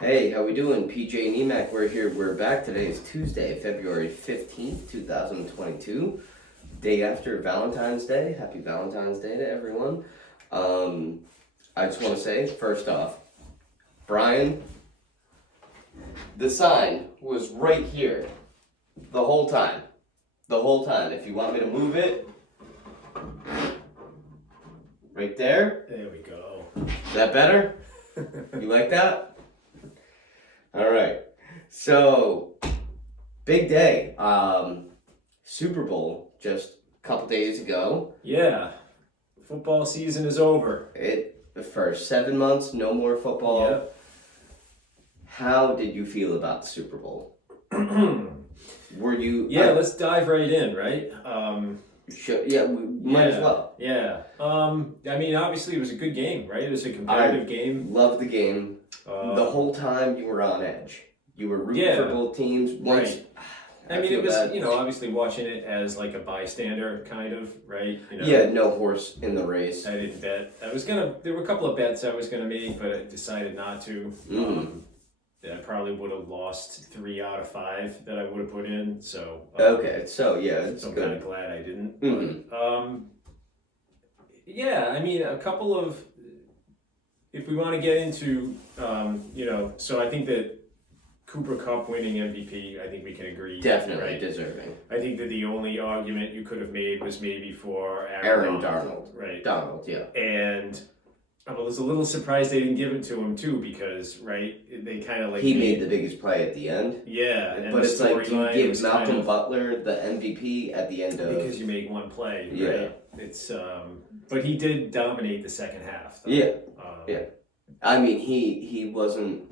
Hey, how we doing? PJ and EMAC, we're here. We're back. Today is Tuesday, February 15th, 2022. Day after Valentine's Day. Happy Valentine's Day to everyone. I just want to say, first off, Brian, the sign was right here the whole time. The whole time. If you want me to move it, right there. There we go. Is that better? You like that? All right. So, big day. Super Bowl just a couple days ago. Yeah. Football season is over. For 7 months, no more football. Yep. How did you feel about the Super Bowl? Were you? Yeah, let's dive right in, right? We might as well. Yeah. I mean, obviously it was a good game, right? It was a competitive game. Loved the game. The whole time you were on edge. You were rooting for both teams. Right. I mean, it was, obviously watching it as like a bystander kind of, right? Yeah, no horse in the race. I didn't bet. There were a couple of bets I was going to make, but I decided not to. I probably would have lost 3 out of 5 that I would have put in. So okay, so yeah, it's I'm good. kind of glad I didn't. Mm-hmm. Yeah, I mean, a couple of. If we want to get into, so I think that Cooper Kupp winning MVP, I think we can agree. Definitely right? deserving. I think that the only argument you could have made was maybe for Aaron Donald. Right. Donald, yeah. And I was a little surprised they didn't give it to him too because, right, they kind of like... He made the biggest play at the end. Yeah. And but it's like, do you give Malcolm kind of, Butler the MVP at the end of... Because you make one play, yeah. Right? It's, but he did dominate the second half. Though. Yeah. Yeah. I mean, he wasn't...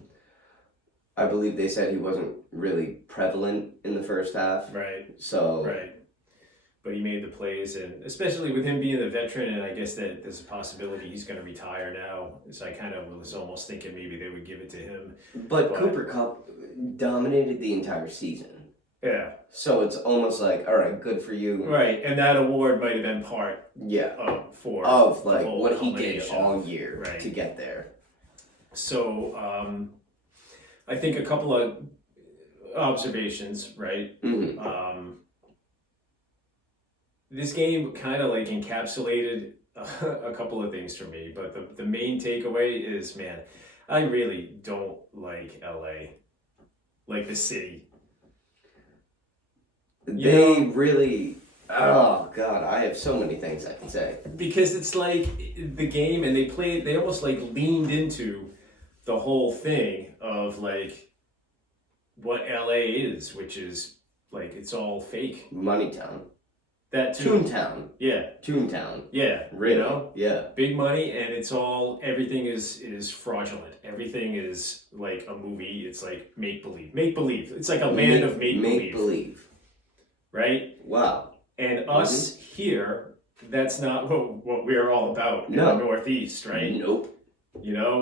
I believe they said he wasn't really prevalent in the first half. Right. So... Right. But he made the plays, and especially with him being the veteran, and I guess that there's a possibility he's going to retire now. So I kind of was almost thinking maybe they would give it to him. But Cooper Kupp dominated the entire season. Yeah. So it's almost like, all right, good for you. Right, and that award might have been part of like what he did all year to get there. So I think a couple of observations, right? Mm-hmm. This game kind of like encapsulated a couple of things for me, but the main takeaway is, man, I really don't like LA, like the city. Really, oh God, I have so many things I can say. Because it's like the game, and they almost like leaned into the whole thing of like what LA is, which is like it's all fake. Money Town. That too. Toontown. Yeah. Toontown. Yeah. Really? Yeah. Big money, and it's all, everything is fraudulent. Everything is like a movie. It's like make believe. Make believe. It's like a land of make believe. Make believe. Right? Wow. And us here, that's not what we're all about in the Northeast, right? Nope.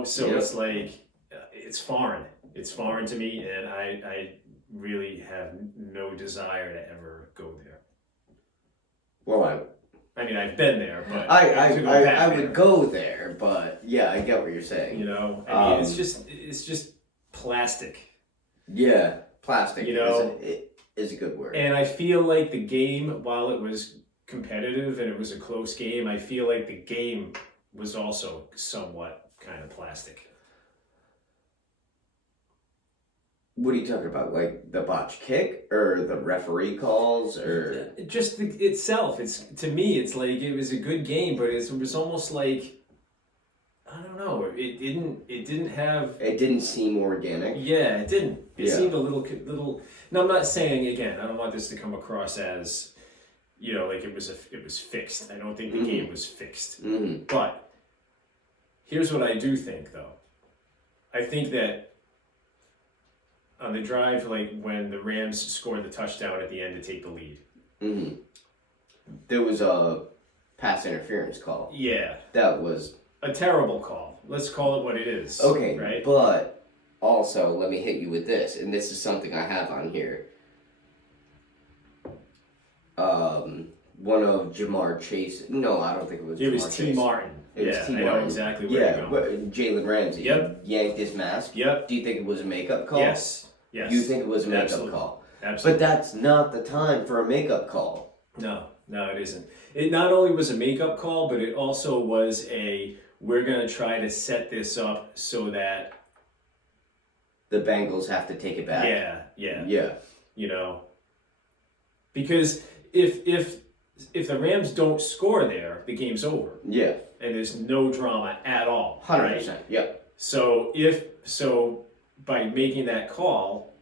So it's like, it's foreign. It's foreign to me, and I really have no desire to ever go there. Well, I mean, I've been there, but I would go there, but yeah, I get what you're saying. I mean, it's just plastic. Yeah, plastic. Is a good word. And I feel like the game, while it was competitive and it was a close game, I feel like the game was also somewhat kind of plastic. What are you talking about? Like the botch kick or the referee calls or just itself? To me, it's like it was a good game, but it was almost like, I don't know. It didn't seem organic. Yeah, it didn't. It seemed a little. Now, I'm not saying, again, I don't want this to come across as, like it was fixed. I don't think the game was fixed. Mm-hmm. But here's what I do think, though. I think that on the drive, like when the Rams scored the touchdown at the end to take the lead. Mm-hmm. There was a pass interference call. Yeah. That was a terrible call. Let's call it what it is. Okay, right? But also, let me hit you with this, and this is something I have on here. One of Jamar Chase. No, I don't think it was. It was T. Martin. It was I T1. know exactly where you're going. Jalen Ramsey. Yep. Yanked his mask. Yep. Do you think it was a makeup call? Yes. Yes. You think it was a makeup Absolutely. call? Absolutely. But that's not the time for a makeup call. No, it isn't. It not only was a makeup call, but it also was we're going to try to set this up so that the Bengals have to take it back. Yeah. You know, because if the Rams don't score there, the game's over. Yeah. And there's no drama at all. 100%. Right? Yep. So by making that call,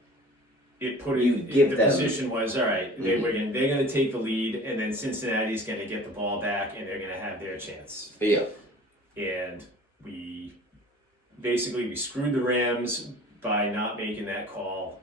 it put the position was all right. They're going to take the lead, and then Cincinnati's going to get the ball back, and they're going to have their chance. Yeah. And we screwed the Rams by not making that call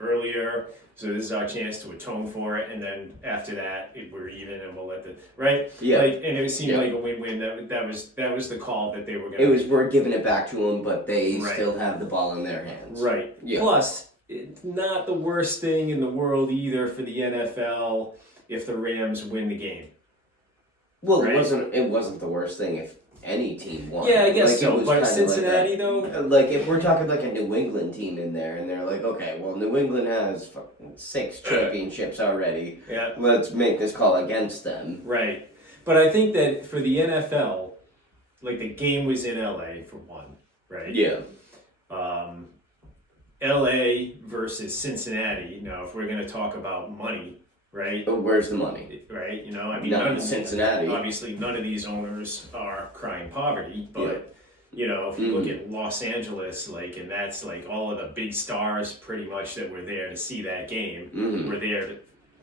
earlier. So this is our chance to atone for it, and then after that, we're even, and we'll let the right. Yeah. And it seemed like a win-win. That was the call that they were going. It was we're giving it back to them, but they Right. still have the ball in their hands. Right. Yeah. Plus, it's not the worst thing in the world either for the NFL if the Rams win the game. Well, right? it wasn't the worst thing if any team won. Yeah, I guess like, so. But Cincinnati, though, like if we're talking like a New England team in there, and they're like, okay, well, New England has fucking 6 championships already. Yeah. Let's make this call against them. Right. But I think that for the NFL, like the game was in LA for one, right? Yeah. LA versus Cincinnati. Now, if we're going to talk about money, right? But where's the money? Right. You know, I mean, Not in Cincinnati. Obviously, none of these owners are crying poverty, but. Yeah. You know, if you look at Los Angeles, like, and that's like all of the big stars pretty much that were there to see that game were there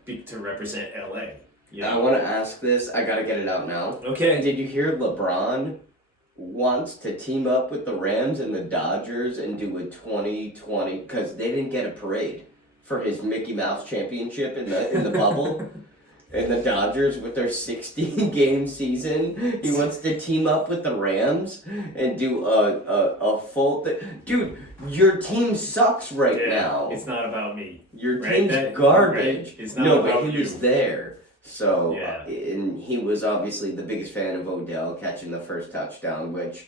to represent LA. You know? I want to ask this. I got to get it out now. Okay. Did you hear LeBron wants to team up with the Rams and the Dodgers and do a 2020 because they didn't get a parade for his Mickey Mouse championship in the bubble? And the Dodgers with their 60-game season, he wants to team up with the Rams and do a full thing. Dude, your team sucks right now. It's not about me. Your team's garbage. Right? It's not about but he was there. So, Yeah. And he was obviously the biggest fan of Odell catching the first touchdown, which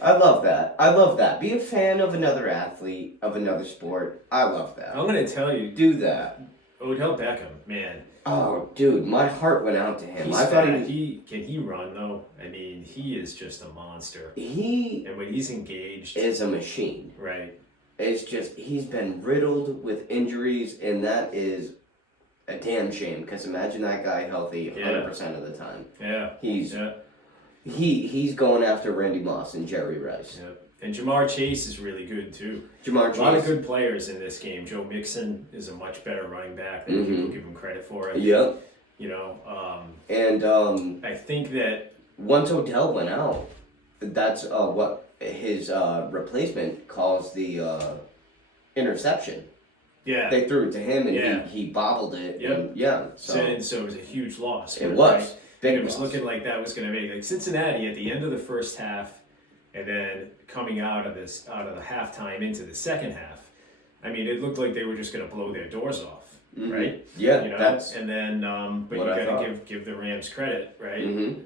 I love that. I love that. Be a fan of another athlete, of another sport. I love that. I'm going to tell you. Do that. Odell Beckham, man. Oh, dude, my heart went out to him. He's I thought can he run though? I mean, he is just a monster. And when he's engaged, is a machine. Right. It's just he's been riddled with injuries, and that is a damn shame. Because imagine that guy healthy 100% of the time. Yeah. He's going after Randy Moss and Jerry Rice. Yeah. And Jamar Chase is really good too. A lot of good players in this game. Joe Mixon is a much better running back than people give him credit for. Yep. You know, I think that once Odell went out, that's what his replacement calls the interception. Yeah. They threw it to him and he bobbled it. Yep. So it was a huge loss. It was. Right? And it was looking like that was going to make like Cincinnati at the end of the first half. And then coming out of the halftime into the second half, I mean, it looked like they were just going to blow their doors off, right? Yeah, you know? that's. And then, but you got to give the Rams credit, right?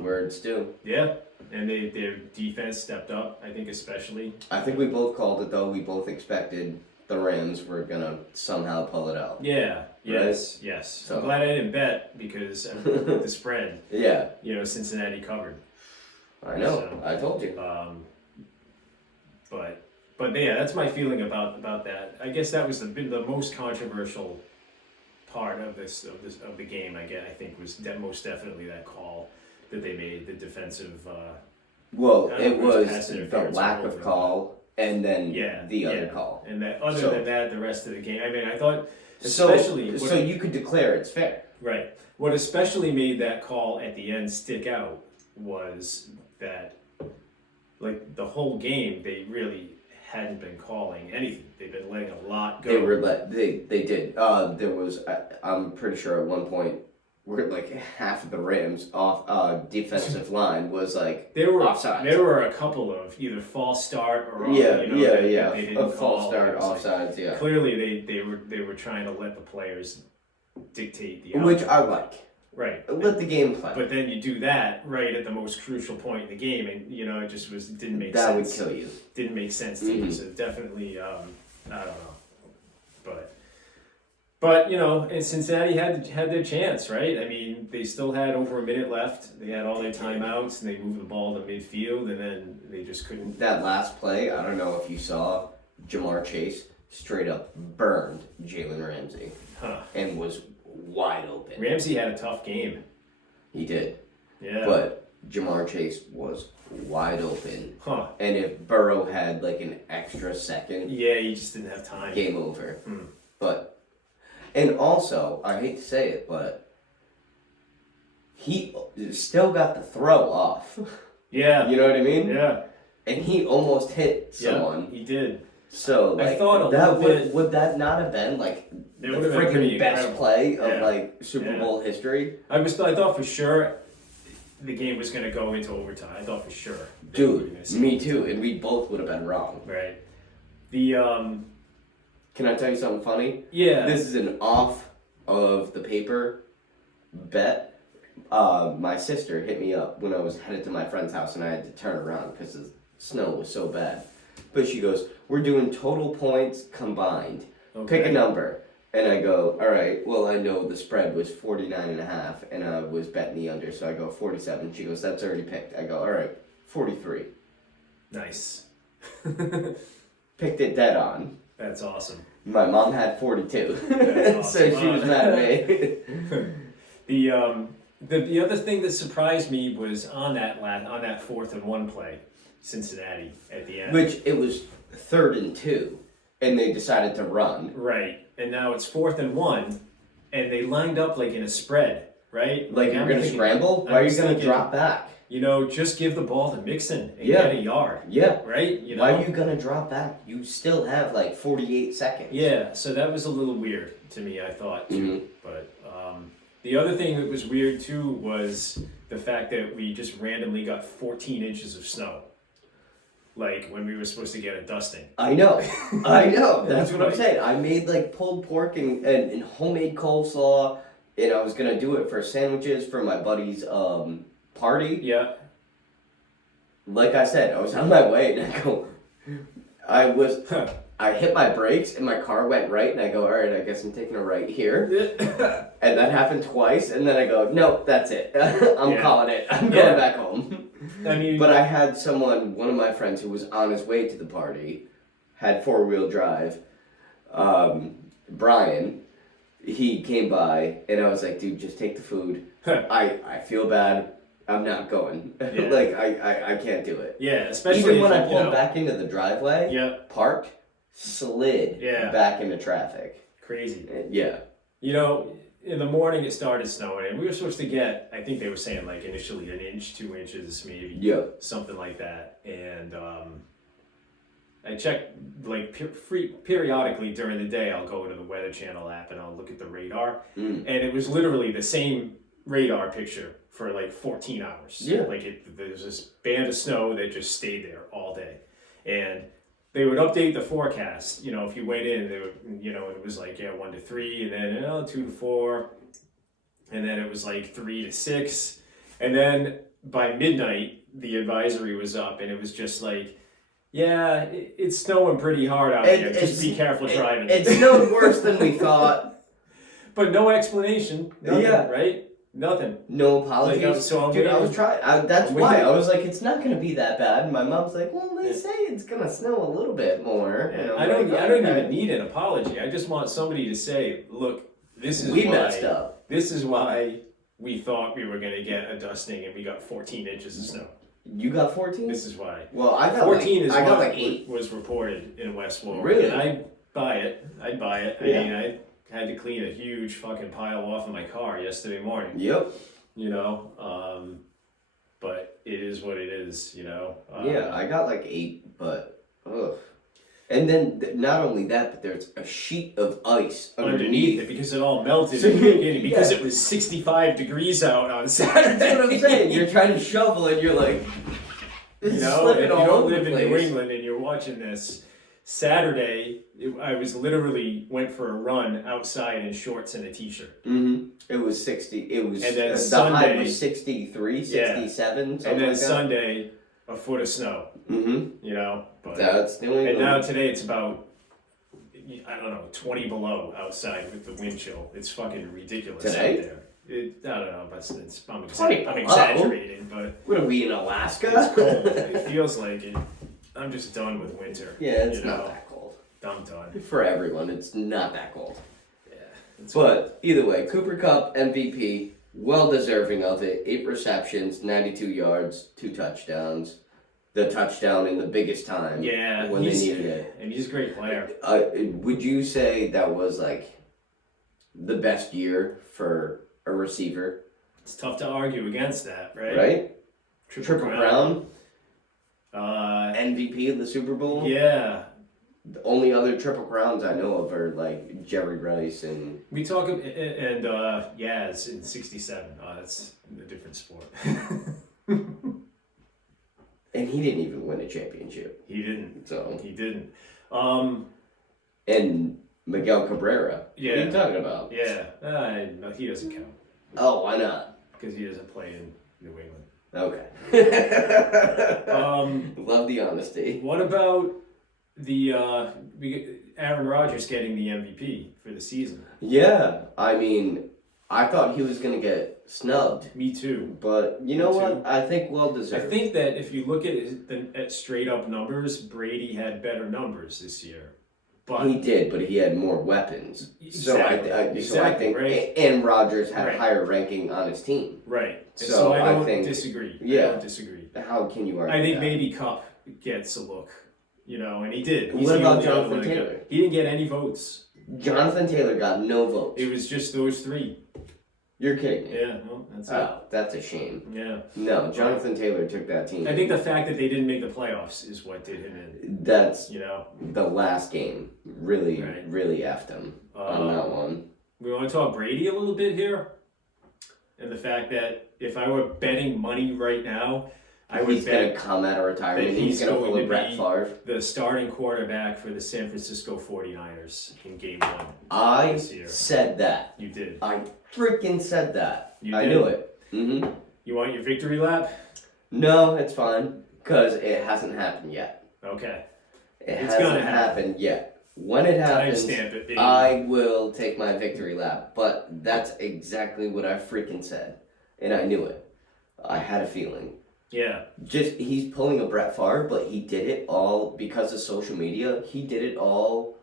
Words too. Yeah, and their defense stepped up. I think especially. I think we both called it though. We both expected the Rams were gonna somehow pull it out. Yeah. Yes. Right? Yes. So. I'm glad I didn't bet because the spread. Yeah. You know, Cincinnati covered. I know. So, I told you. But yeah, that's my feeling about that. I guess that was the most controversial part of the game. I think was most definitely that call that they made, the defensive. Well, it was the lack of call, and then the other call. And that other than that, the rest of the game. I mean, I thought especially so you could declare it's fair. Right. What especially made that call at the end stick out was that, like, the whole game, they really hadn't been calling anything. They've been letting a lot go. They did. There was, I'm pretty sure at one point, where like half of the Rams off defensive line was like offside. There were a couple of either false start or they didn't false start offsides. Like, clearly they were trying to let the players dictate the outcome. Which I like. Right. Let the game play. But then you do that right at the most crucial point in the game, and it just didn't make sense. That would kill you. Didn't make sense to me. So definitely, I don't know, but and Cincinnati had their chance, right? I mean, they still had over a minute left. They had all their timeouts, and they moved the ball to midfield, and then they just couldn't. That last play, I don't know if you saw, Jamar Chase straight up burned Jalen Ramsey, and was wide open. Ramsey had a tough game. He did. Yeah. But Jamar Chase was wide open. And if Burrow had like an extra second, yeah, he just didn't have time. Game over. But, and also, I hate to say it, but he still got the throw off. Yeah. You know what I mean? Yeah. And he almost hit someone. Yeah, he did. So, like, I thought would that not have been like the freaking best play of like Super Bowl history? I thought for sure the game was going to go into overtime. I thought for sure. Dude, me too, and we both would have been wrong. Right. Can I tell you something funny? Yeah. This is an off of the paper bet. My sister hit me up when I was headed to my friend's house and I had to turn around because the snow was so bad. But she goes, we're doing total points combined. Okay. Pick a number. And I go, all right, well, I know the spread was 49.5 and I was betting the under, so I go 47. She goes, that's already picked. I go, all right, 43. Nice. Picked it dead on. That's awesome. My mom had 42. That's awesome. So she was mad at me. The other thing that surprised me was on that 4th and 1 play, Cincinnati at the end. Which it was 3rd and 2, and they decided to run. Right, and now it's 4th and 1, and they lined up like in a spread, right? Like you're going to scramble? Why are you going to drop back? Just give the ball to Mixon and get a yard. Yeah. Right? Why are you going to drop back? You still have like 48 seconds. Yeah, so that was a little weird to me, I thought, too. But the other thing that was weird, too, was the fact that we just randomly got 14 inches of snow. Like, when we were supposed to get a dusting. I know. That's what I'm saying. I made, like, pulled pork and homemade coleslaw, and I was going to do it for sandwiches for my buddy's party. Yeah. Like I said, I was on my way, and I hit my brakes, and my car went right, and I go, all right, I guess I'm taking a right here. And that happened twice, and then I go, no, that's it. I'm calling it. I'm going back home. But I had one of my friends who was on his way to the party, had 4-wheel drive, Brian, he came by, and I was like, dude, just take the food. I feel bad. I'm not going. Yeah. Like, I can't do it. Yeah, especially even when I pulled back into the driveway, parked, slid back into traffic. Crazy. Yeah. In the morning it started snowing, and we were supposed to get, I think they were saying like initially 1 inch, 2 inches maybe. Yeah. Something like that. And I check like periodically during the day. I'll go to the Weather Channel app and I'll look at the radar, and it was literally the same radar picture for like 14 hours. Yeah. Like there's this band of snow that just stayed there all day, and they would update the forecast. If you went in, they would, it was like 1 to 3, and then 2 to 4, and then it was like 3 to 6, and then by midnight the advisory was up, and it was just like, it's snowing pretty hard out here. Just be careful driving. It snowed worse than we thought. But no explanation. Nothing, right? Nothing. No apologies. Dude, I was trying. That's why I was like, it's not going to be that bad. And my mom's like, well, they say it's going to snow a little bit more. I don't even need an apology. I just want somebody to say, look, we messed up. This is why we thought we were going to get a dusting, and we got 14 inches of snow. You got 14? This is why. Well, I got 14 I got like 8. Was reported in West Florida. Really? And I'd buy it. Yeah. I mean, I had to clean a huge fucking pile off of my car yesterday morning. Yep. But it is what it is, I got like 8, but ugh. And then not only that, but there's a sheet of ice underneath it because it all melted in the beginning because it was 65 degrees out on Saturday. That's what I'm saying. You're trying to shovel and you're like, if you don't live in New England and you're watching this, Saturday, I was literally went for a run outside in shorts and a t-shirt. Mm-hmm. It was 60. It was, and then the Sunday high was 63, 67, and something then like that. Sunday, a foot of snow. Mm-hmm. You know, but That's the only and now today it's about, I don't know, 20 below outside with the wind chill. It's fucking ridiculous Today? out there. I don't know, but I'm 20 I'm below? exaggerating, but What are we in Alaska? it's cold. It feels like it. I'm just done with winter. Yeah, it's you not know? that cold. I'm done. For everyone, it's not that cold. Yeah. But either way, Cooper Kupp MVP, well deserving of it. 8 receptions, 92 yards, 2 touchdowns. The touchdown in the biggest time. Yeah, when they needed it. And he's a great player. Would you say that was like the best year for a receiver? It's tough to argue against that, right? Right? Triple Crown. MVP of the Super Bowl. Yeah. The only other Triple Crowns I know of are like Jerry Rice and. We talk and Yaz in '67. That's a different sport. And he didn't even win a championship. He didn't. So he didn't. And Miguel Cabrera. Yeah. What are you talking about? Yeah. No, he doesn't count. Oh, why not? Because he doesn't play in New England. Okay. Love the honesty. What about the Aaron Rodgers getting the MVP for the season? Yeah, I mean, I thought he was gonna get snubbed. Me too. But you know what? I think well deserved. I think that if you look at straight up numbers, Brady had better numbers this year. But he did, but he had more weapons. Exactly. So I think, right? and Rodgers had Right. a higher ranking on his team. Right. And So I don't think, disagree. Yeah. I don't disagree. How can you argue? I think that? maybe Kupp gets a look, you know, and he did. He's What the about only other Jonathan one that Taylor? got- He didn't get any votes. Jonathan Taylor got no votes. It was just those 3. You're kidding me. Yeah, well, that's Oh, that's a shame. it. Yeah. No, Jonathan Taylor took that team. I think the fact that they didn't make the playoffs is what did him in. That's You know, the last game. Really, Right. really effed him on that one. we want to talk Brady a little bit here, and the fact that if I were betting money right now, I would He's bet gonna come out of retirement. that He's he's gonna going pull a to Brett be Favre. the starting quarterback for the San Francisco 49ers in Game 1 I this year. said that. You did. I freaking said that. You I did. knew it. Mm-hmm. You want your victory lap? No, it's fine because it hasn't happened yet. Okay. It It's hasn't gonna happen. happened yet. When it happens, Timestamp it, baby. I will take my victory lap. But that's exactly what I freaking said, and I knew it. I had a feeling. Yeah. Just he's pulling a Brett Favre, but he did it all because of social media. He did it all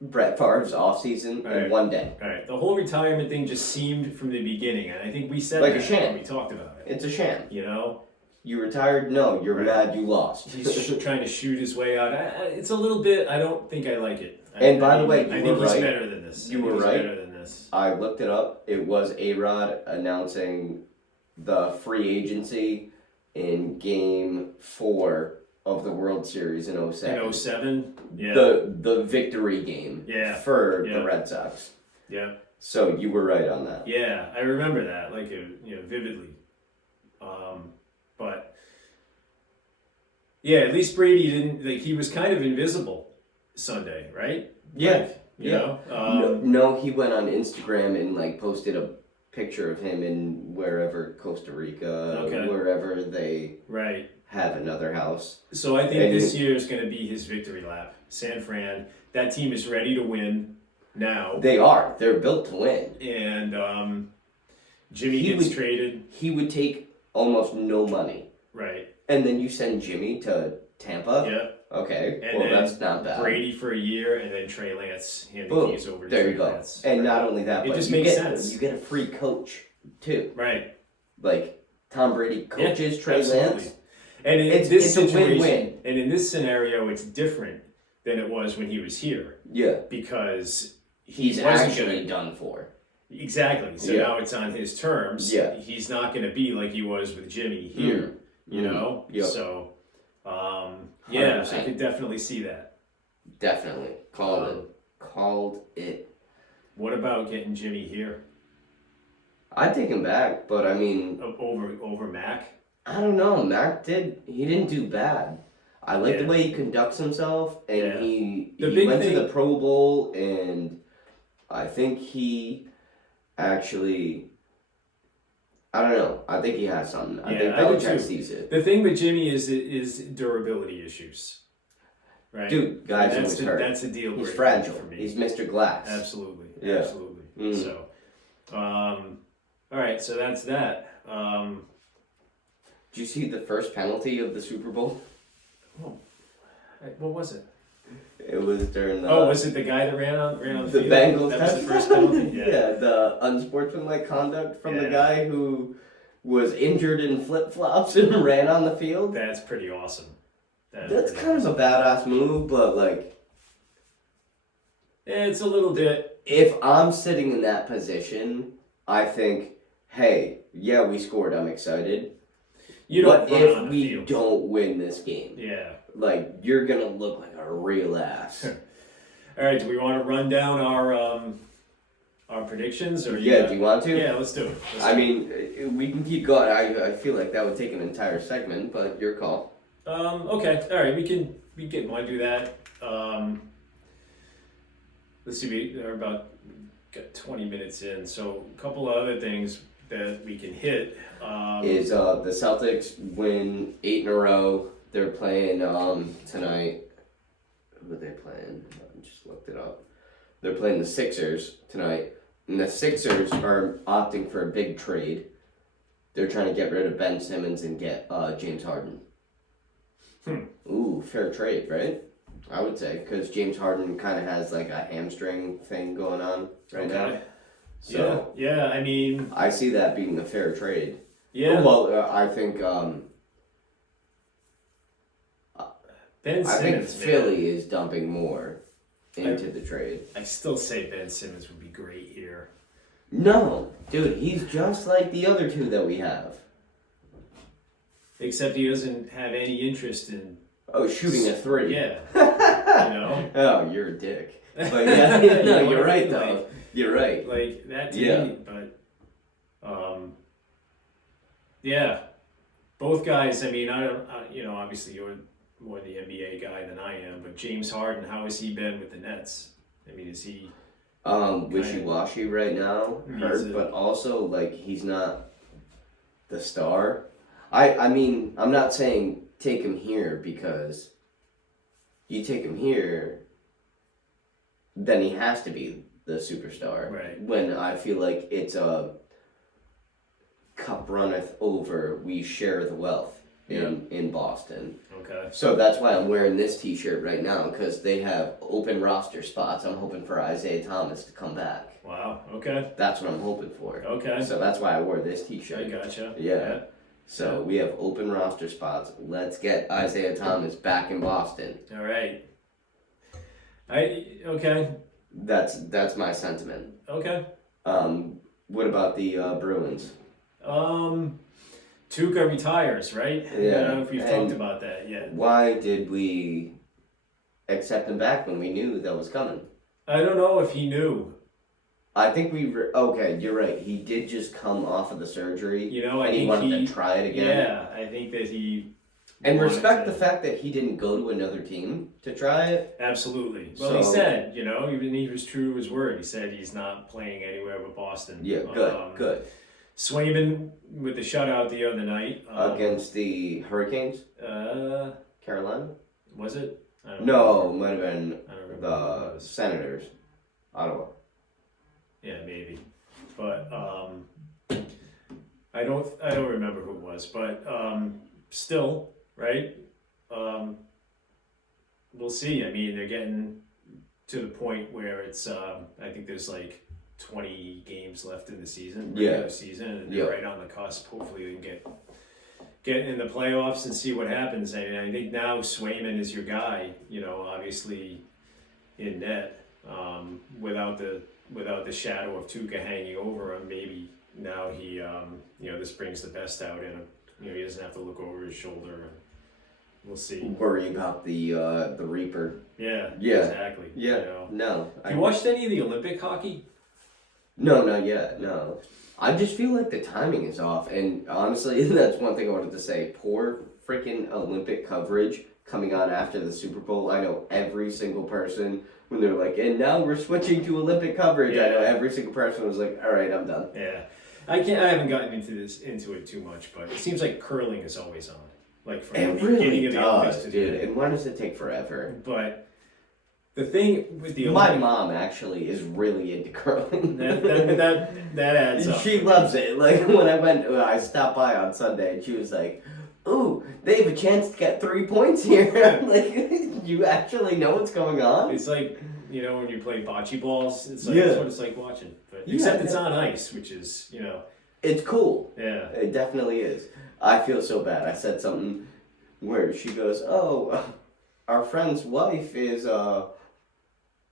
Brett Favre's offseason in Right. one day. All right. The whole retirement thing just seemed from the beginning, and I think we said Like that a sham. when we talked about it. It's a sham. You know, You retired? No, you're Right. mad you lost. he's trying to shoot his way out. It's a little bit. I don't think I like it. And by the way, I you think were he's right. better than this. You I think were he's right. Better than this. I looked it up. It was A-Rod announcing the free agency in Game 4 of the World Series in 07. In 07? Yeah. The victory game Yeah. for Yeah. the Red Sox. Yeah. So you were right on that. Yeah, I remember that, like, vividly. But yeah, at least Brady didn't, like, he was kind of invisible Sunday, right? Yeah. Like, you know? No, he went on Instagram and like posted a picture of him in wherever, Costa Rica, Okay. wherever they Right. have another house. So I think And this year is going to be his victory lap. San Fran, that team is ready to win now. They are. They're built to win. And Jimmy He gets would- traded. He would take almost no money. Right. And then you send Jimmy to Tampa? Yeah. Okay, And well then that's not bad. Brady for a year, and then Trey Lance hand the Boom. keys over to There Trey you go. Lance. And Right. not only that, It but just you makes get, sense. you get a free coach too. Right. Like Tom Brady coaches Yeah, Trey absolutely. Lance. And in It's this a situation, win-win. and in this scenario, it's different than it was when he was here Yeah. because He's wasn't actually gonna- done for. exactly. So Yeah. now it's on his terms. Yeah. He's not going to be like he was with Jimmy here. You know. Yep. So, yeah, 100%. I could definitely see that. Definitely. Called it. What about getting Jimmy here I'd take him back, but I mean, over Mac? I don't know. Mac he didn't do bad. I like the way he conducts himself, and he went to the Pro Bowl, and I think he actually, I don't know, I think he has something. I think Belichick sees it. The thing with Jimmy is durability issues. Right. Dude, guys always hurt. That's a deal. He's fragile. For me. He's Mr. Glass. Absolutely. Yeah. Absolutely. Mm. So, all right. So that's that. Did you see the first penalty of the Super Bowl? Oh, what was it? It was during the... was it the guy that ran on the field? Bengals. That was the first penalty? Yeah, the unsportsmanlike conduct from the guy who was injured in flip-flops and ran on the field. That's pretty awesome. That's kind of a badass move, but like... It's a little bit... If I'm sitting in that position, I think, hey, yeah, we scored, I'm excited. What if we don't win this game? Yeah. Like, you're gonna look like a real ass. All right, do we want to run down our predictions? Or do you want to? Yeah, let's do it. I mean, we can keep going. I feel like that would take an entire segment, but your call. Okay, all right, we can want to do that. Let's see, we're about got 20 minutes in, so a couple of other things that we can hit. Is the Celtics win 8 in a row. They're playing tonight. Who are they playing? I just looked it up. They're playing the Sixers tonight. And the Sixers are opting for a big trade. They're trying to get rid of Ben Simmons and get James Harden. Ooh, fair trade, right? I would say, because James Harden kind of has like a hamstring thing going on right now. So yeah, I mean, I see that being a fair trade. Yeah. Well, I think Ben Simmons, I think Philly is dumping more into the trade. I still say Ben Simmons would be great here. No, dude, he's just like the other two that we have. Except he doesn't have any interest in shooting a three. Yeah. You know? Oh, you're a dick. But yeah, no, you're right though. Like, you're right. Like that to me, but yeah. Both guys, I mean, obviously you're more the NBA guy than I am, but James Harden, how has he been with the Nets? I mean, is he wishy-washy right now, hurt, but also like he's not the star. I mean, I'm not saying take him here, because you take him here, then he has to be the superstar. Right. When I feel like it's a cup runneth over, we share the wealth in Boston. Okay. So that's why I'm wearing this t-shirt right now, because they have open roster spots. I'm hoping for Isaiah Thomas to come back. Wow, okay. That's what I'm hoping for. Okay. So that's why I wore this t-shirt. I gotcha. Yeah. So we have open roster spots. Let's get Isaiah Thomas back in Boston. All right. Okay. That's my sentiment. Okay. What about the Bruins? Tuca retires, right? Yeah. I don't know if we've talked about that yet. Why did we accept him back when we knew that was coming? I don't know if he knew. I think okay, you're right. He did just come off of the surgery. I think he wanted to try it again. Yeah, I think that he... And respect the fact that he didn't go to another team to try it. Absolutely. Well, he said, even he was true to his word. He said he's not playing anywhere but Boston. Yeah, good. Swayman with the shutout the other night. Against the Hurricanes? Carolina? Was it? I don't know. Might have been the Senators. Ottawa. Yeah, maybe. But I don't remember who it was. But still, right? We'll see. I mean, they're getting to the point where it's I think there's like 20 games left in the season, regular season, and they're right on the cusp. Hopefully they can get in the playoffs and see what happens. And I think now Swayman is your guy, obviously in net, without the shadow of Tuca hanging over him. Maybe now he this brings the best out in him. He doesn't have to look over his shoulder. We'll see. Worry about the Reaper. Yeah. Exactly. Yeah. No. Have you watched any of the Olympic hockey? No, not yet. No. I just feel like the timing is off, and honestly, that's one thing I wanted to say. Poor freaking Olympic coverage coming on after the Super Bowl. I know every single person when they're like, and now we're switching to Olympic coverage. I know every single person was like, all right, I'm done. Yeah, I haven't gotten into it too much, but it seems like curling is always on. Like from it the beginning of the Olympics to dude. And why does it take forever? But the thing with the my mom actually is really into curling. that adds up. She loves it. Like when I stopped by on Sunday, and she was like, "Ooh, they have a chance to get 3 points here." Like, you actually know what's going on. It's like when you play bocce balls. It's like that's what it's like watching. But except it's on ice, which is it's cool. Yeah, it definitely is. I feel so bad. I said something where she goes, "Oh, our friend's wife is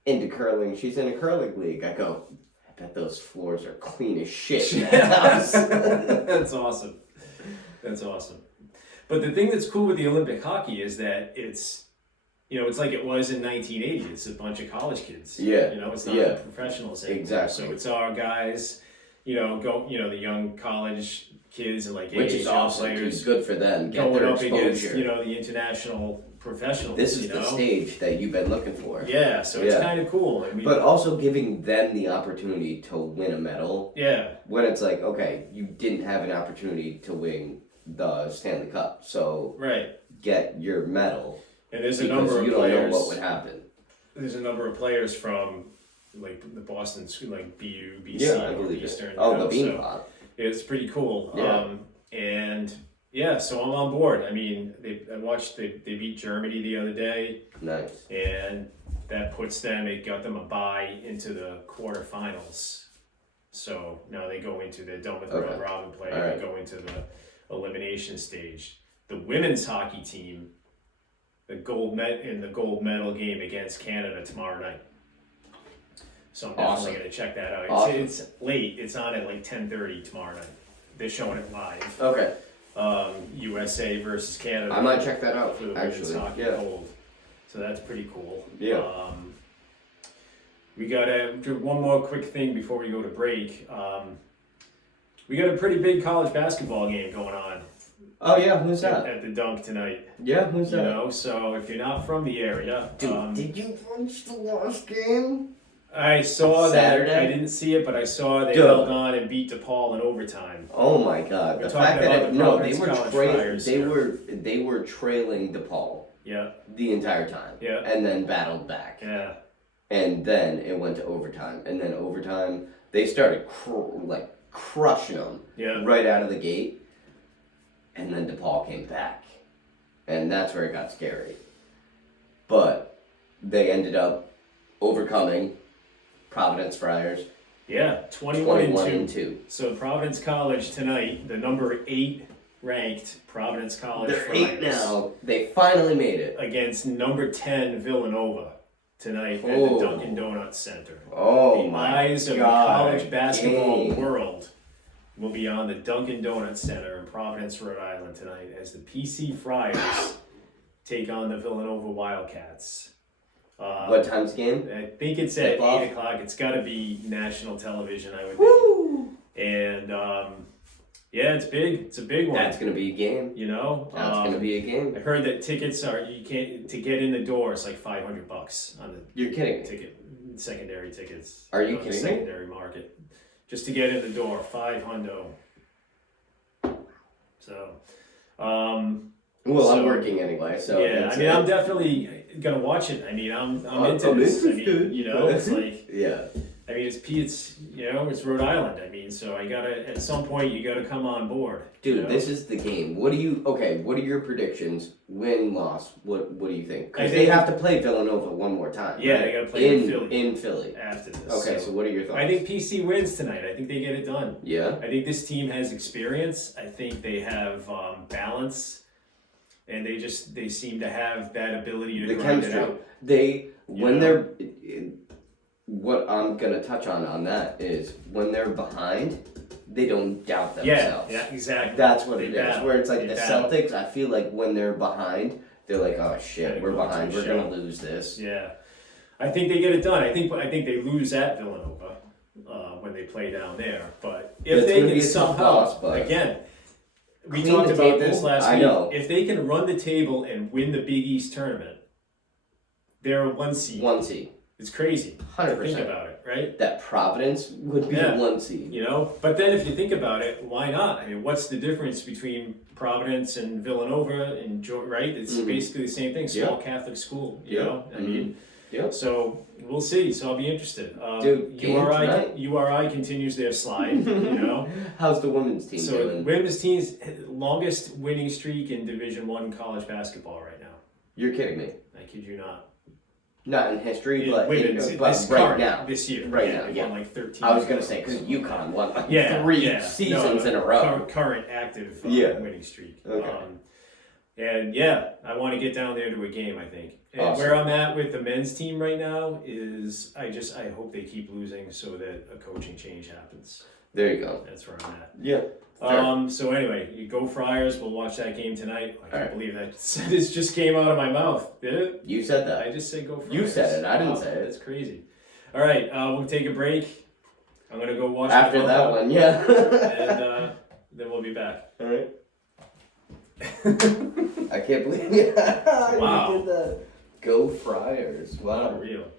into curling. She's in a curling league." I go, "I bet those floors are clean as shit in that house." That's awesome. That's awesome. But the thing that's cool with the Olympic hockey is that it's like it was in 1980. It's a bunch of college kids. Yeah. It's not the professionals anymore. Exactly. So it's our guys, the young college kids and like which is awesome. It's good for them. Get going their up against exposure. The international professionals. This is the stage that you've been looking for. Yeah, so it's kind of cool. But also giving them the opportunity to win a medal. Yeah. When it's like, okay, you didn't have an opportunity to win the Stanley Cup, so get your medal. And there's a number of players. Don't know what would happen. There's a number of players from like the Boston school, like BU, BC, yeah, I believe Eastern. It. Oh, the Beanpot. It's pretty cool. Yeah. So I'm on board. I mean, I watched they beat Germany the other day. Nice. And that puts them. It got them a bye into the quarterfinals. So now they go into they're done with the round robin play. They go into the elimination stage. The women's hockey team, the gold medal game against Canada tomorrow night. So I'm definitely going to check that out. It's late. It's on at like 10:30 tomorrow night. They're showing it live. Okay. USA versus Canada. I might check that out for the actually. Women's hockey gold. So that's pretty cool. Yeah. We got to do one more quick thing before we go to break. We got a pretty big college basketball game going on. Oh yeah, who's that? At the Dunk tonight. Yeah, who's that? So if you're not from the area, dude, did you watch the last game? I saw Saturday? that. I didn't see it, but I saw they held on and beat DePaul in overtime. Oh my God! The fact that they were trailing DePaul. Yeah. The entire time. Yeah. And then battled back. Yeah. And then it went to overtime, and then overtime they started crushing them. Yeah. Right out of the gate. And then DePaul came back. And that's where it got scary. But they ended up overcoming Providence Friars. Yeah, 21-2. 21-2. So Providence College tonight, the number 8 ranked Providence College They're Friars. 8 now. They finally made it. Against number 10 Villanova tonight at the Dunkin' Donuts Center. Oh the my eyes of the college basketball world will be on the Dunkin' Donuts Center in Providence, Rhode Island tonight as the PC Friars take on the Villanova Wildcats. What time's the game? I think it's at 8 o'clock. It's got to be national television, I would think. And it's big. It's a big one. That's going to be a game. That's going to be a game. I heard that tickets to get in the door, it's like $500 on the You're kidding me. Secondary tickets. Are you kidding me? Secondary market. Just to get in the door, $500. So, I'm working anyway, so yeah. I mean, I'm definitely gonna watch it. I mean, I'm into this. I mean, it's like I mean, it's Rhode Island. I mean, so I gotta at some point you gotta come on board. Dude, this is the game. What are your predictions? Win, loss. What do you think? Because they have to play Villanova one more time. Yeah, right? they gotta play in Philly after this. Okay, so what are your thoughts? I think PC wins tonight. I think they get it done. Yeah. I think this team has experience. I think they have balance. And they seem to have that ability to grind it out. What I'm gonna touch on that is when they're behind, they don't doubt themselves. Yeah, exactly. That's what it is. Where it's like the Celtics, I feel like when they're behind, they're like, oh shit, we're behind, we're gonna lose this. Yeah, I think they get it done. I think they lose at Villanova when they play down there. But if they can somehow again. we clean talked the about table. this last I week. know. If they can run the table and win the Big East tournament, they're a 1 seed. 1 seed. It's crazy. 100%. Think about it, right? That Providence would be 1 seed. You know, but then if you think about it, why not? I mean, what's the difference between Providence and Villanova and right? It's basically the same thing. Small Catholic school. You know, I mean, so we'll see. So I'll be interested. Dude, URI continues their slide. You know, how's the women's team doing? Women's team's longest winning streak in Division I college basketball right now. You're kidding me. I kid you not. Not in history, but women's right now. This year. Right now, Won like 13. I was going to say, because UConn won like 3 seasons in a row. Current active winning streak. Okay. And I want to get down there to a game, I think. And awesome. Where I'm at with the men's team right now is I hope they keep losing so that a coaching change happens. There you go. That's where I'm at. Yeah. So anyway, you go Friars. We'll watch that game tonight. I can't believe that this just came out of my mouth. Did it? You said that. I just said go Friars. You said it. I didn't say it. That's crazy. All right, we'll take a break. I'm gonna go watch after that one. Yeah. And then we'll be back. All right. I can't believe you did that. Go Friars. Wow. For real.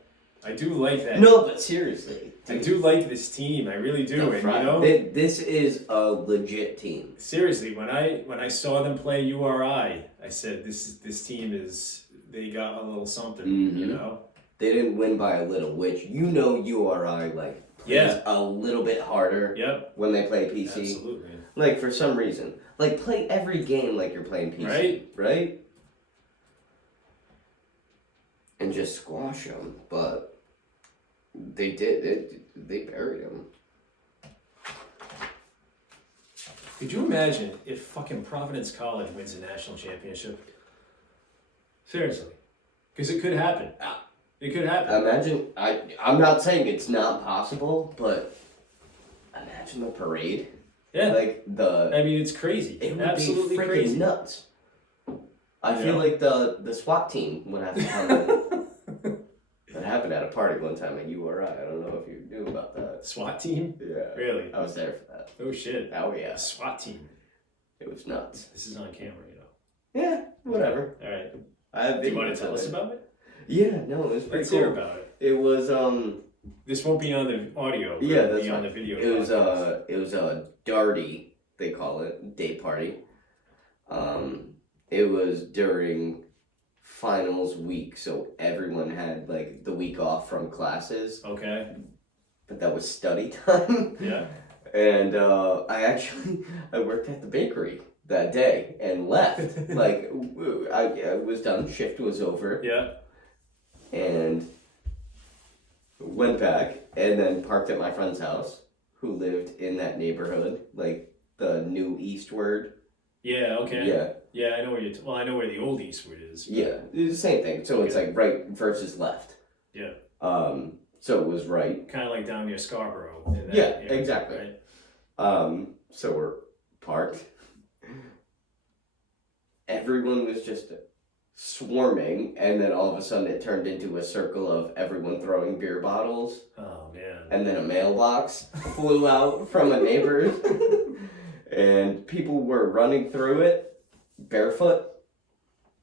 I do like that. No, but seriously. I do like this team. I really do. And you know, this is a legit team. Seriously, when I saw them play URI, I said this team they got a little something, you know? They didn't win by a little, which URI plays a little bit harder when they play PC. Absolutely. Like for some reason. Like play every game like you're playing PC. Right? And just squash them, but they did. They buried them. Could you imagine if fucking Providence College wins a national championship? Seriously. Because it could happen. It could happen. Imagine, I'm not saying it's not possible, but imagine the parade. Yeah. Like I mean, it's crazy. It would absolutely be freaking crazy. Nuts. I feel like the SWAT team would have to come in. That happened at a party one time at URI. I don't know if you knew about that. SWAT team? Yeah. Really? I was there for that. Oh shit. Oh yeah. SWAT team. It was nuts. This is on camera, you know. Yeah, whatever. All right. Do you want to tell us about it? Yeah, no, it was pretty Let's cool. hear about it. It was This won't be on the audio. Yeah, it'll that's be fine. on the video. It was a darty, they call it, day party. It was during finals week, so everyone had like the week off from classes. Okay. But that was study time. Yeah. And I worked at the bakery that day and left. Like I was done, shift was over. Yeah. And went back and then parked at my friend's house who lived in that neighborhood, like the new Eastward. Yeah, okay. Yeah. Yeah, I know where I know where the old Eastwood is. Yeah, it's the same thing. So it's like right versus left. Yeah. So it was right. Kind of like down near Scarborough. Exactly. Right. So we're parked. Everyone was just swarming, and then all of a sudden it turned into a circle of everyone throwing beer bottles. Oh man. And then a mailbox flew out from a neighbor's. And people were running through it barefoot.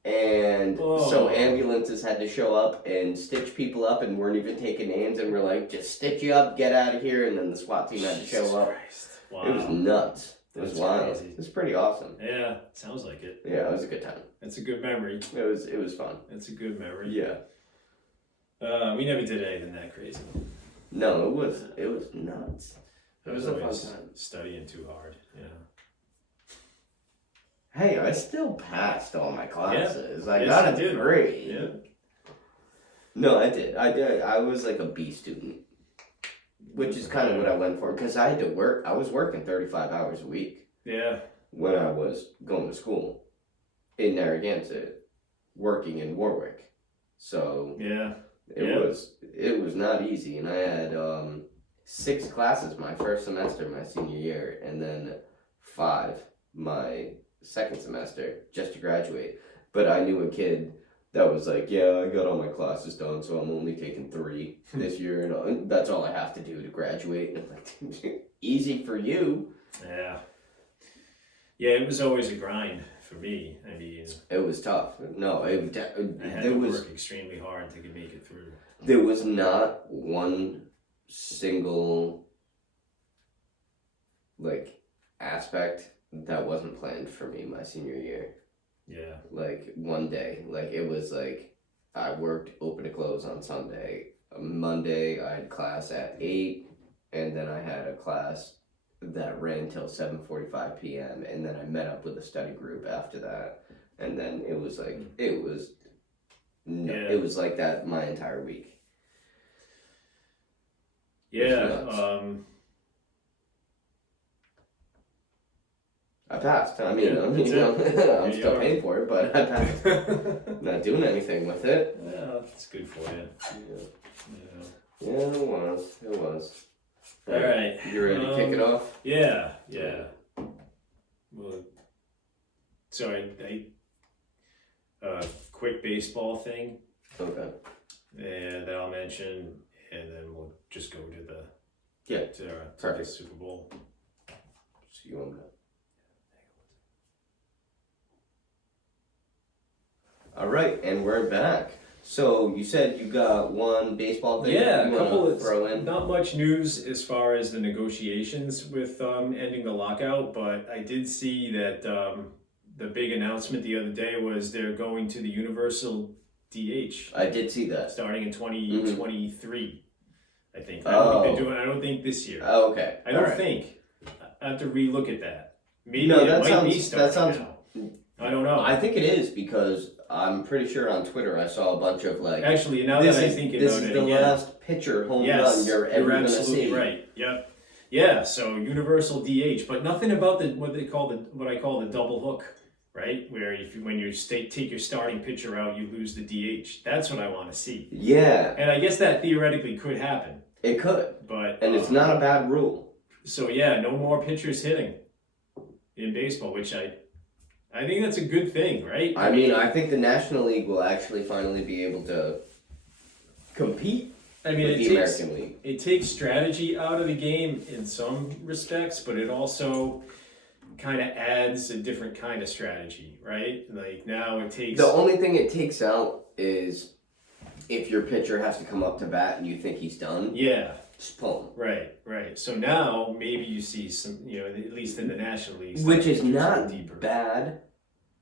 And so ambulances had to show up and stitch people up and weren't even taking names and were like, just stitch you up, get out of here. And then the SWAT team had to show up. Wow. It was nuts. It was wild. Crazy. It was pretty awesome. Yeah, sounds like it. Yeah, it was a good time. That's a good memory. It was fun. That's a good memory. Yeah. We never did anything that crazy. No, it was nuts. It was a fun time. Studying too hard. Yeah. Hey, I still passed all my classes. Yeah. I got a degree. Yeah. No, I did. I was like a B student, which is kind of what I went for because I had to work. I was working 35 hours a week. Yeah. When I was going to school in Narragansett, working in Warwick, so yeah, it was not easy, and I had 6 classes my first semester, my senior year, and then 5 my second semester just to graduate. But I knew a kid that was like, yeah, I got all my classes done, so I'm only taking 3 this year, and that's all I have to do to graduate. And I'm like, easy for you. Yeah. Yeah, it was always a grind for me. I mean, it was tough. No, I had to work extremely hard to make it through. There was not one single like aspect that wasn't planned for me my senior year. Yeah. Like one day, like it was like I worked open to close on Sunday. Monday I had class at 8, and then I had a class that ran till 7:45 p.m. and then I met up with a study group after that, and then it was like it was like that my entire week. Yeah. I passed. I mean, I'm still paying for it, but I passed. Not doing anything with it. Yeah, it's good for you. Yeah, it was. It was. All right. You ready to kick it off? Yeah. Well, so quick baseball thing. Okay. And that I'll mention, and then we'll just go to the to the Super Bowl. So you want to? All right, and we're back. So you said you got one baseball thing. Yeah, you a couple of throw in. Not much news as far as the negotiations with ending the lockout, but I did see that the big announcement the other day was they're going to the universal DH. I did see that. Starting in 2023, I think. I don't think this year. Oh, okay. I don't think. I have to relook at that. Maybe it might be starting now. I don't know. I think it is because I'm pretty sure on Twitter I saw a bunch of like. Actually, now that I think about it, this is the last pitcher home run you're ever going to see. You're absolutely right. Yep. Yeah. So universal DH, but nothing about what I call the double hook, right? Where when you take your starting pitcher out, you lose the DH. That's what I want to see. Yeah. And I guess that theoretically could happen. It could. But it's not a bad rule. So yeah, no more pitchers hitting in baseball, which I think that's a good thing, right? I mean, I think the National League will actually finally be able to compete with the American League. It takes strategy out of the game in some respects, but it also kind of adds a different kind of strategy, right? Like now it takes... The only thing it takes out is if your pitcher has to come up to bat and you think he's done. Yeah. Just pull him. Right. So now maybe you see some, at least in the National League, which is not bad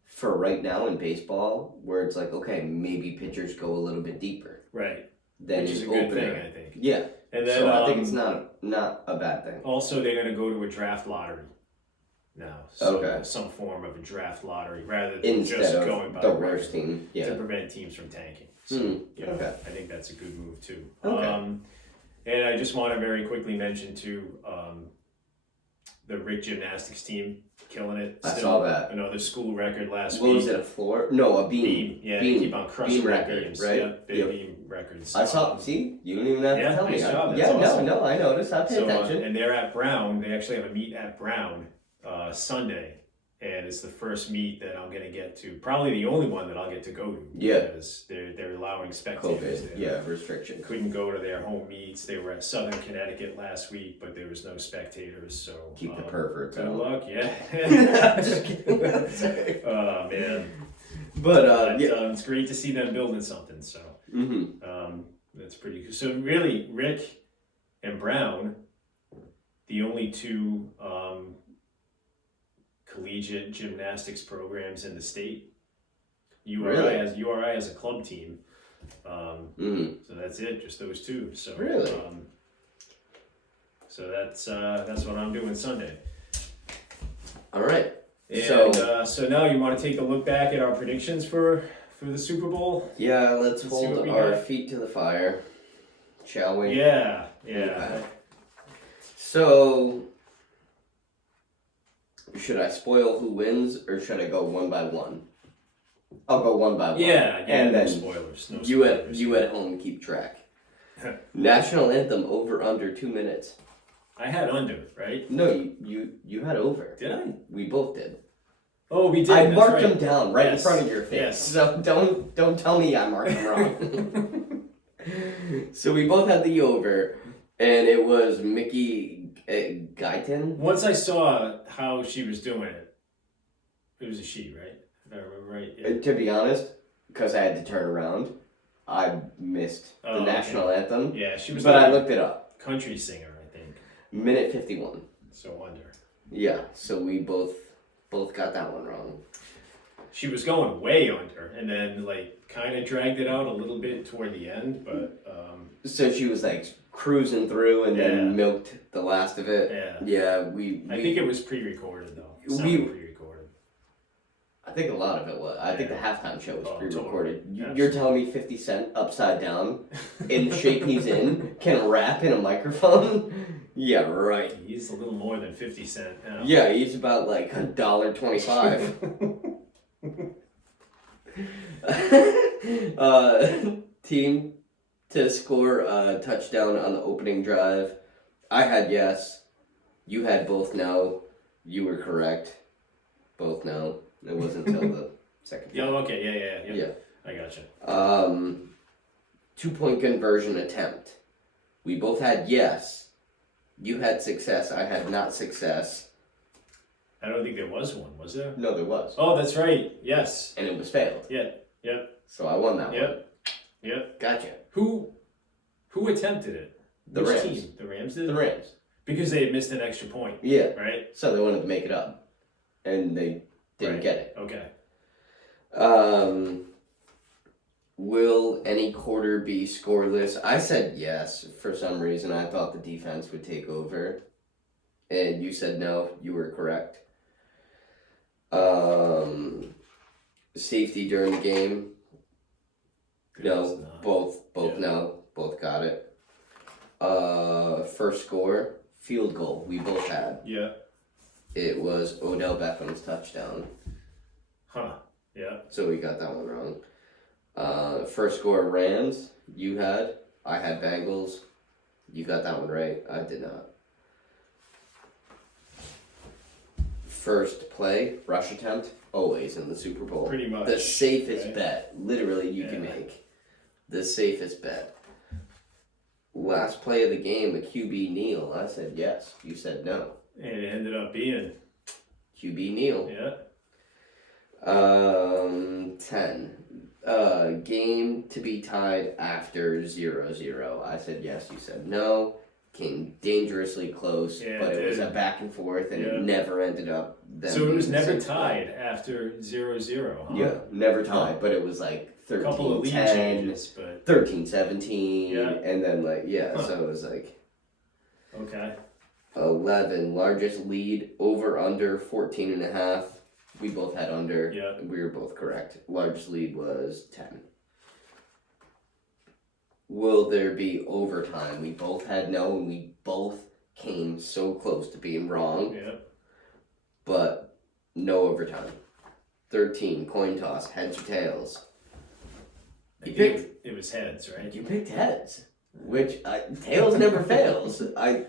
for right now in baseball, where it's like, okay, maybe pitchers go a little bit deeper. Right. Than which is a good thing, I think. Yeah. And then, so I think it's not a bad thing. Also, they're going to go to a draft lottery now. So some form of a draft lottery rather than just going by the worst team. Yeah. To prevent teams from tanking. So, I think that's a good move too. Okay. And I just want to very quickly mention too, the Rick gymnastics team killing it. I saw that. Another school record last week. What was it, a floor? No, a beam. Yeah, they keep on crushing record, beams. Right? Yep, big beam records. I saw. See, you don't even have to tell me. Nice job. Yeah, awesome. No, I noticed. I paid attention. And they're at Brown. They actually have a meet at Brown Sunday, and it's the first meet that I'm going to get to. Probably the only one that I'll get to go to. Yeah. Because they're allowing spectators there. Yeah, restrictions. Couldn't go to their home meets. They were at Southern Connecticut last week, but there was no spectators. So keep the perverts out. Good luck. Yeah. Just kidding. Oh man. But it's great to see them building something. So that's pretty cool. So really, Rick and Brown, the only two collegiate gymnastics programs in the state. URI as a club team. So that's it, just those two. So really, so that's what I'm doing Sunday. All right. And so now you want to take a look back at our predictions for the Super Bowl? Yeah, let's hold our feet to the fire, shall we? Yeah. Okay. So, should I spoil who wins, or should I go one by one? I'll go one by one. Yeah, and no then spoilers. No spoilers. You at home keep track. National anthem over under 2 minutes. I had under, right? No, you had over. Did I? We both did. Oh, we did. I marked them down right in front of your face. Yes. So don't tell me I marked them wrong. So we both had the over, and it was Mickey Guyton. Once I saw how she was doing it, It was a she, right? If I remember right. Yeah. To be honest, because I had to turn around, I missed the national anthem. Yeah, she was. But I looked it up. Country singer, I think. Minute 51. So wonder. Yeah, so we both got that one wrong. She was going way under, and then like kind of dragged it out a little bit toward the end, but. So she was like cruising through and then milked the last of it. Yeah. Yeah, I think it was pre-recorded though. Pre-recorded. I think a lot of it was. I think the halftime show was pre-recorded. Totally. You're telling me 50 Cent upside down in the shape he's in can rap in a microphone? Yeah, right. He's a little more than 50 Cent now. Yeah, he's about like $1.25. Team to score a touchdown on the opening drive. I had yes. You had both no. You were correct. Both no. It wasn't until the second. Yeah. Okay. Yeah. I gotcha. 2-point conversion attempt. We both had yes. You had success. I had not success. I don't think there was one. Was there? No, there was. Oh, that's right. Yes. And it was failed. Yeah. Yep. So I won that one. Yep. Gotcha. Who attempted it? The Which Rams. team? The Rams did? The Rams. Because they had missed an extra point. Yeah. Right? So they wanted to make it up. And they didn't get it. Okay. Will any quarter be scoreless? I said yes. For some reason, I thought the defense would take over. And you said no. You were correct. Safety during the game. No, both no. Both got it. First score, field goal. We both had. Yeah. It was Odell Beckham's touchdown. Huh. Yeah. So we got that one wrong. First score, Rams. You had. I had Bengals. You got that one right. I did not. First play, rush attempt, always in the Super Bowl. Pretty much. The safest bet, literally, you can make. The safest bet. Last play of the game, a QB kneel. I said yes. You said no. And it ended up being QB kneel. Yeah. 10. Game to be tied after 0-0. I said yes. You said no. Came dangerously close, but it was a back and forth, and it never ended up. So it was never tied after 0-0, huh? Yeah, never tied, but it was like 13-10, couple of lead changes, but 13-17, and then so it was like okay. 11, largest lead, over under 14.5. We both had under. Yeah. We were both correct. Largest lead was 10. Will there be overtime? We both had no, and we both came so close to being wrong. Yeah. But no overtime. 13, coin toss, heads or tails. It was heads, right? You picked heads, which tails never fails. I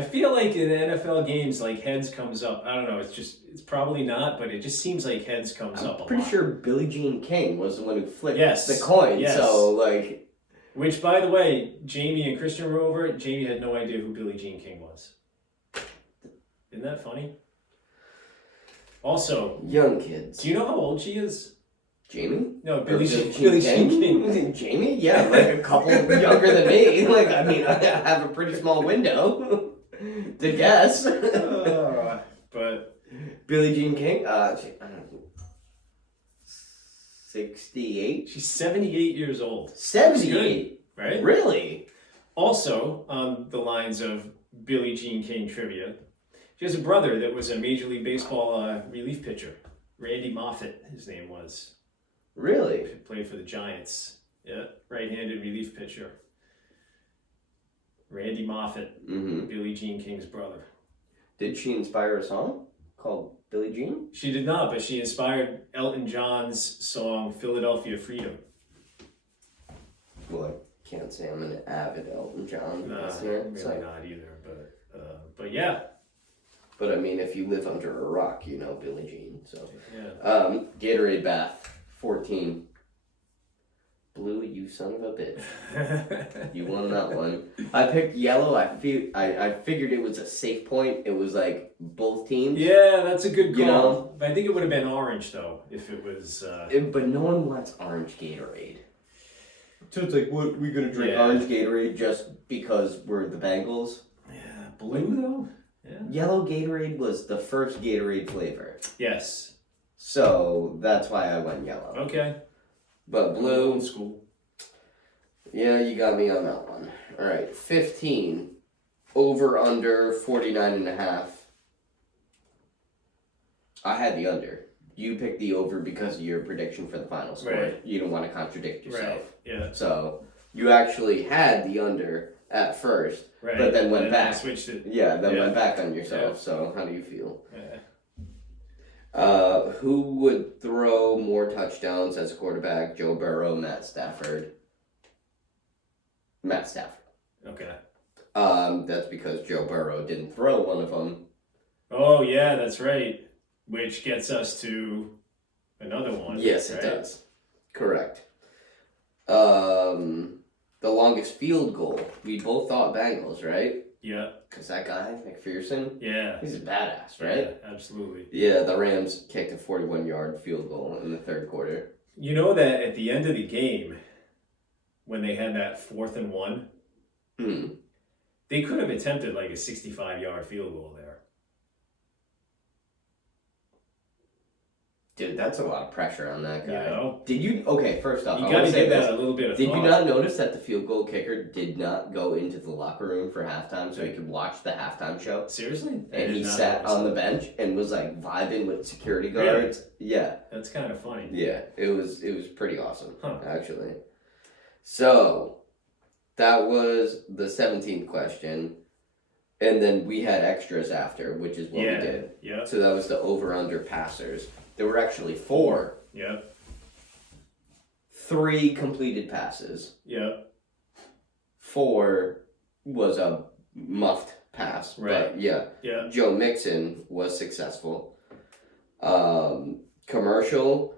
feel like in NFL games, like heads comes up. I don't know. It's probably not, but it just seems like heads comes up a lot. I'm pretty sure Billie Jean King was the one who flipped the coin. Yes. So like. Which, by the way, Jamie and Christian were over. Jamie had no idea who Billie Jean King was. Isn't that funny? Also, young kids. Do you know how old she is? Jamie? No, Billie Jean King. Jamie? Yeah, like a couple younger than me. Like, I mean, I have a pretty small window to guess. But Billie Jean King? I don't know. 68? She's 78 years old. 78? Right? Really? Also, on the lines of Billie Jean King trivia, she has a brother that was a Major League Baseball relief pitcher. Randy Moffat, his name was. Really? He played for the Giants. Yeah, right-handed relief pitcher. Randy Moffat, Billie Jean King's brother. Did she inspire a song called Billie Jean? She did not, but she inspired Elton John's song Philadelphia Freedom. Well, I can't say I'm an avid Elton John listener. Really not either, but yeah. But I mean, if you live under a rock, you know Billie Jean. So yeah. Gatorade bath, 14. Blue, you son of a bitch. You won that one. I picked yellow. I figured it was a safe point. It was like both teams. Yeah, that's a good call. You know? But I think it would have been orange though if it was. But no one wants orange Gatorade. So it's like, what, we gonna drink orange Gatorade just because we're the Bengals? Yeah, blue though. Yeah. Yellow Gatorade was the first Gatorade flavor. Yes. So that's why I went yellow. Okay. But blue. Old school. Yeah, you got me on that one. All right, 15. Over under 49.5. I had the under. You picked the over because of your prediction for the final score. Right. You don't want to contradict yourself. Right. Yeah. So you actually had the under at first, Right. but then went back. I switched it. Yeah, then went back on yourself. Yeah. So how do you feel? Yeah. Who would throw more touchdowns as quarterback? Joe Burrow, Matt Stafford. Matt Stafford. Okay. That's because Joe Burrow didn't throw one of them. Oh yeah, that's right. Which gets us to another one. Yes, right? it does. Correct. The longest field goal. We both thought Bengals, right? Yeah. Because that guy, McPherson, Yeah. he's a badass, right? Yeah, absolutely. Yeah, the Rams kicked a 41-yard field goal in the third quarter. You know that at the end of the game, when they had that 4th and 1, they could have attempted like a 65-yard field goal there. Dude, that's a lot of pressure on that guy. You know? Did you? Okay, first off, You I got want to to say give that this. a little bit of Did thought. you not notice that the field goal kicker did not go into the locker room for halftime so he could watch the halftime show? Seriously? And he sat on the bench and was like vibing with security guards. Really? Yeah. That's kind of funny. Yeah, it was pretty awesome, actually. So, that was the 17th question. And then we had extras after, which is what we did. Yeah. So that was the over-under passers. There were actually 4. Yeah. 3 completed passes. Yeah. 4 was a muffed pass. Right. But yeah. Joe Mixon was successful. Commercial,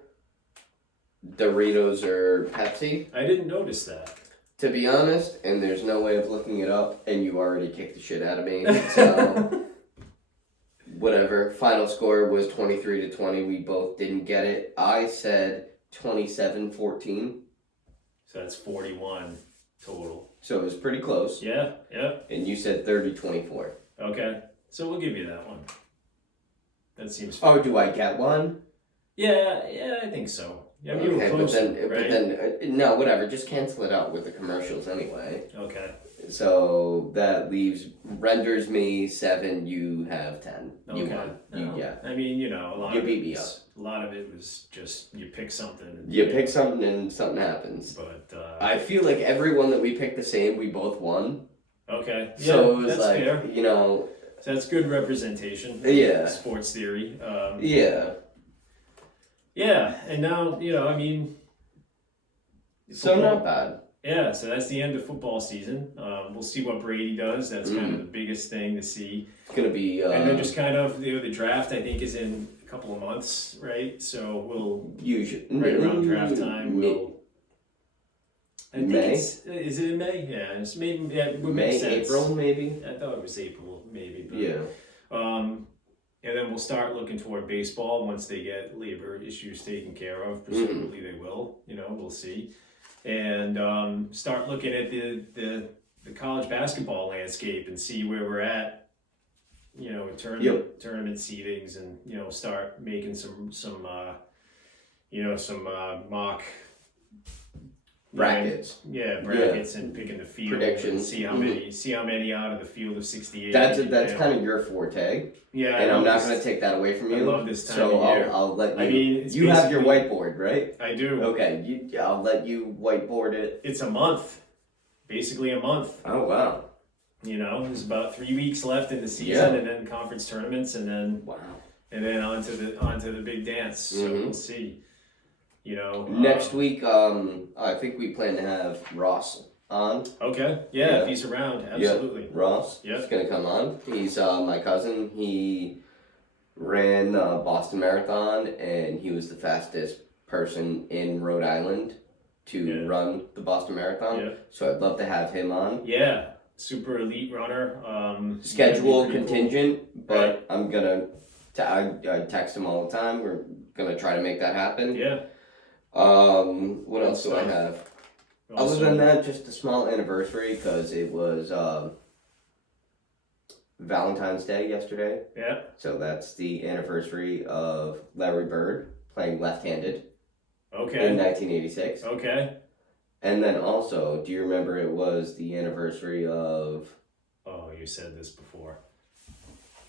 Doritos or Pepsi. I didn't notice that. To be honest, and there's no way of looking it up, and you already kicked the shit out of me, so whatever. Final score was 23-20. We both didn't get it. I said 27-14. So that's 41 total. So it was pretty close. Yeah. And you said 30-24. Okay. So we'll give you that one. That seems fun. Oh, do I get one? Yeah, I think so. Yeah, you were close, but then, no, whatever. Just cancel it out with the commercials anyway. Okay. So that renders me 7. You have 10. Okay. You won. Yeah. I mean, a lot. You of beat me up. A lot of it was just you pick something. You pick something and something happens. But I feel like everyone that we picked the same, we both won. Okay. Yeah, so it was that's like fair. So that's good representation. Yeah. Sports theory. Yeah. Yeah, and now, I mean... So not bad. Yeah, so that's the end of football season. We'll see what Brady does. That's kind of the biggest thing to see. It's going to be... and then just kind of, the draft, I think, is in a couple of months, right? So we'll... Usually. Right around draft time, we'll... I think May? is it in May? Yeah, it's maybe... Yeah, it would May, make sense. April, maybe? I thought it was April, maybe. But, yeah. And then we'll start looking toward baseball once they get labor issues taken care of. Presumably they will. We'll see. And start looking at the college basketball landscape and see where we're at. In tournament seedings, and start making some mock brackets. Brackets and picking the field. Predictions. See how many out of the field of 68. That's kind of your forte. Yeah, and I'm not going to take that away from you. I love this time so of year. I'll let you. I mean, you have your whiteboard, right? I do. Okay, I'll let you whiteboard it. It's a month, basically a month. Oh wow. There's about 3 weeks left in the season, and then conference tournaments, and then on to the big dance. So we'll see. Next week, I think we plan to have Ross on. Okay. Yeah, if he's around, absolutely. Yeah. Ross is going to come on. He's my cousin. He ran Boston Marathon, and he was the fastest person in Rhode Island to run the Boston Marathon. Yeah. So I'd love to have him on. Yeah, super elite runner. Schedule contingent, cool. but Right. I'm gonna. I text him all the time. We're gonna try to make that happen. Yeah. What else do I have? Also, Other than that, just a small anniversary because it was Valentine's Day yesterday. Yeah. So that's the anniversary of Larry Bird playing left-handed Okay. in 1986. Okay. And then also, do you remember it was the anniversary of... Oh, you said this before.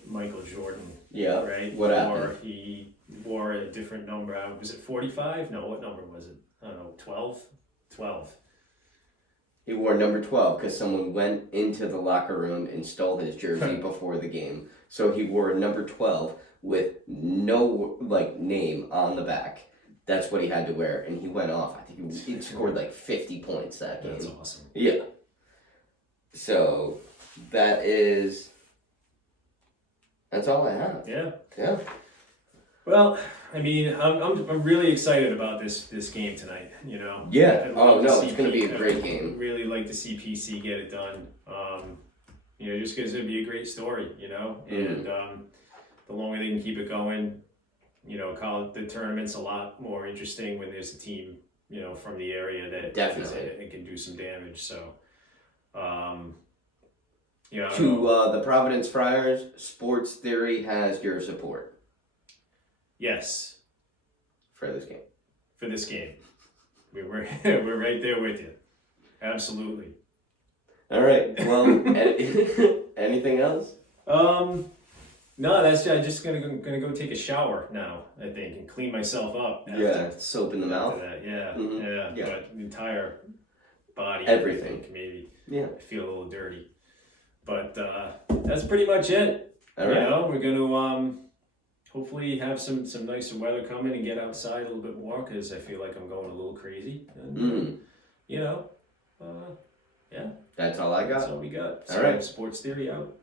Michael Jordan. Yeah. Right? What happened? He wore a different number. Was it 45? No, what number was it? I don't know, 12? 12. He wore number 12 because someone went into the locker room and stole his jersey before the game. So he wore number 12 with no name on the back. That's what he had to wear, and he went off. I think he scored 50 points that game. That's awesome. Yeah. So that's all I have. Yeah. Yeah. Well, I mean, I'm really excited about this game tonight. Yeah. I'd Oh love to no, see it's gonna be a I'd great game. Really like to see PC get it done. Just because it'd be a great story. And the longer they can keep it going, the tournament's a lot more interesting when there's a team, from the area that Definitely it can do some damage. So, I don't To know. the Providence Friars, Sports Theory has your support Yes, for this game. for this game, we're we're right there with you. Absolutely. All right. Well, anything else? No, that's I'm just gonna go take a shower now. I think and clean myself up. Yeah, soap in the mouth. After that, yeah, Mhm. Yeah. But the entire body, Everything. I think, maybe. Yeah. I feel a little dirty, but that's pretty much it. All right. We're gonna hopefully have some nicer weather coming and get outside a little bit more because I feel like I'm going a little crazy. And, yeah. That's all I got. That's all we got. All right. Sports Theory out.